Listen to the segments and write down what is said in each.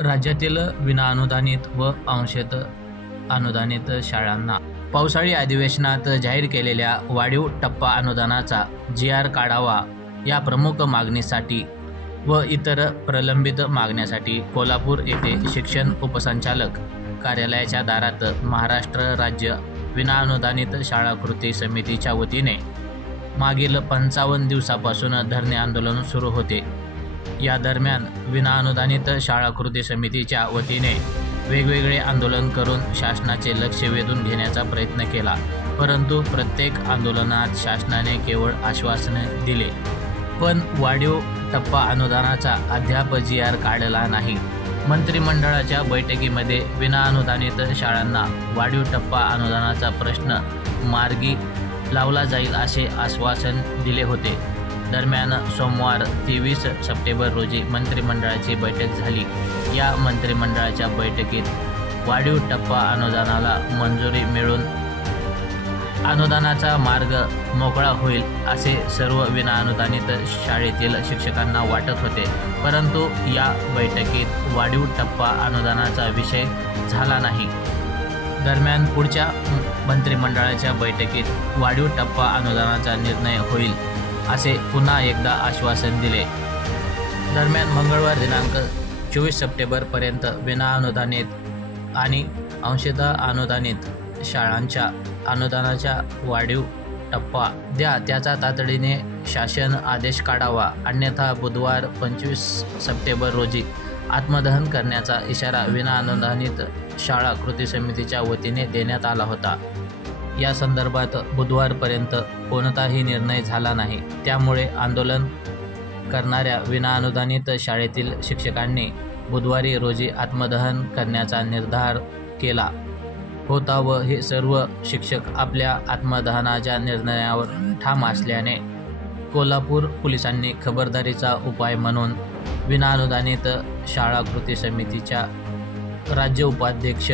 राज्यातील विनाअनुदानित व अंशतः अनुदानित शाळांना पावसाळी अधिवेशनात जाहीर केलेल्या वाढीव टप्पा अनुदानाचा GR काढावा या प्रमुख मागणीसाठी व इतर प्रलंबित मागण्यासाठी कोल्हापूर येथे शिक्षण उपसंचालक कार्यालयाच्या दारात महाराष्ट्र राज्य विनाअनुदानित शाळा कृती समितीच्या वतीने मागील 55 दिवसापासून धरणे आंदोलन सुरू होते। या दरम्यान विनाअनुदानित शाळा कृती समितीच्या वतीने वेगवेगळे आंदोलन करून शासनाचे लक्ष वेधून घेण्याचा प्रयत्न केला, परंतु प्रत्येक आंदोलनात शासनाने केवळ आश्वासने दिले, पण वाढीव टप्पा अनुदानाचा अद्याप GR काढला नाही। मंत्रिमंडळाच्या बैठकीमध्ये विनाअनुदानित शाळांना वाढीव टप्पा अनुदानाचा प्रश्न मार्गी लावला जाईल असे आश्वासन दिले होते। दरम्यान सोमवार 23 सप्टेंबर रोजी मंत्रिमंडळाची बैठक झाली। या मंत्रिमंडळाच्या बैठकीत वाढीव टप्पा अनुदानाला मंजुरी मिळून अनुदानाचा मार्ग मोकळा होईल असे सर्व विनाअनुदानित शाळेतील शिक्षकांना वाटत होते, परंतु या बैठकीत वाढीव टप्पा अनुदानाचा विषय झाला नाही। दरम्यान पुढच्या मंत्रिमंडळाच्या बैठकीत वाढीव टप्पा अनुदानाचा निर्णय होईल असे पुन्हा एकदा आश्वासन दिले। दरम्यान मंगळवार दिनांक 24 सप्टेंबरपर्यंत विनाअनुदानित आणि अंशतः अनुदानित शाळांच्या अनुदानाचा वाढीव टप्पा द्या, त्याचा तातडीने शासन आदेश काढावा, अन्यथा बुधवार 25 सप्टेंबर रोजी आत्मदहन करण्याचा इशारा विनाअनुदानित शाळा कृती समितीच्या वतीने देण्यात आला होता। या संदर्भात बुधवारपर्यंत कोणताही निर्णय झाला नाही, त्यामुळे आंदोलन करणाऱ्या विनाअनुदानित शाळेतील शिक्षकांनी बुधवारी रोजी आत्मदहन करण्याचा निर्धार केला होता व हे सर्व शिक्षक आपल्या आत्मदहनाच्या निर्णयावर ठाम असल्याने कोल्हापूर पोलिसांनी खबरदारीचा उपाय म्हणून विनाअनुदानित शाळा कृती समितीच्या राज्य उपाध्यक्ष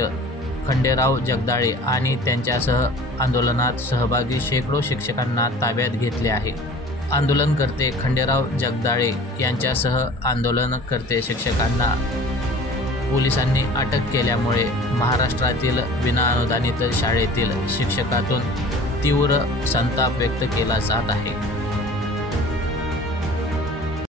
खंडेराव जगदाळे आणि त्यांच्यासह आंदोलनात सहभागी शेकडो शिक्षकांना ताब्यात घेतले आहे। आंदोलनकर्ते खंडेराव जगदाळे यांच्यासह आंदोलनकर्ते शिक्षकांना पोलिसांनी अटक केल्यामुळे महाराष्ट्रातील विनाअनुदानित शाळेतील शिक्षकातून तीव्र संताप व्यक्त केला जात आहे।